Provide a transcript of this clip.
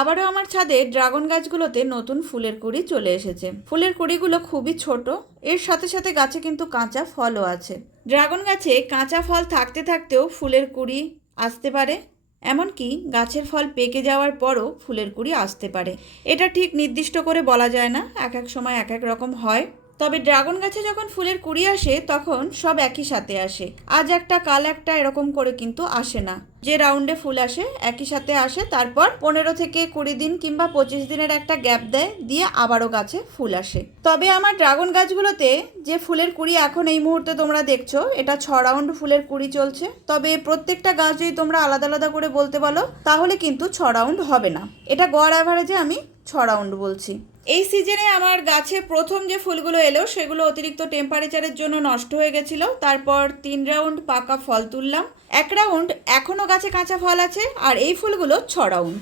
আবারও আমার ছাদে ড্রাগন গাছগুলোতে নতুন ফুলের কুঁড়ি চলে এসেছে। ফুলের কুঁড়িগুলো খুবই ছোট, এর সাথে সাথে গাছে কিন্তু কাঁচা ফলও আছে। ড্রাগন গাছে কাঁচা ফল থাকতে থাকতেও ফুলের কুঁড়ি আসতে পারে, এমনকি গাছের ফল পেকে যাওয়ার পরও ফুলের কুঁড়ি আসতে পারে। এটা ঠিক নির্দিষ্ট করে বলা যায় না, এক এক সময় এক এক রকম হয়। তবে ড্রাগন গাছে যখন ফুলের কুঁড়ি আসে তখন সব একই সাথে আসে, আজ একটা কাল একটা এরকম করে কিন্তু আসে না। যে রাউন্ডে ফুল আসে একই সাথে আসে, তারপর 15 থেকে 20 দিন কিংবা 25 দিনের একটা গ্যাপ দেয়, দিয়ে আবারও গাছে ফুল আসে। তবে আমার ড্রাগন গাছগুলোতে যে ফুলের কুঁড়ি এখন এই মুহূর্তে তোমরা দেখছো, এটা 6 রাউন্ড ফুলের কুঁড়ি চলছে। তবে প্রত্যেকটা গাছ যদি তোমরা আলাদা আলাদা করে বলতে বলো তাহলে কিন্তু 6 রাউন্ড হবে না, এটা গড় অ্যাভারেজে আমি 6 রাউন্ড বলছি। এই সিজনে আমার গাছে প্রথম যে ফুলগুলো এলো সেগুলো অতিরিক্ত টেম্পারেচারের জন্য নষ্ট হয়ে গেছিল। তারপর 3 রাউন্ড পাকা ফল তুললাম, 1 রাউন্ড এখনও গাছে কাঁচা ফল আছে, আর এই ফুলগুলো 6 রাউন্ড।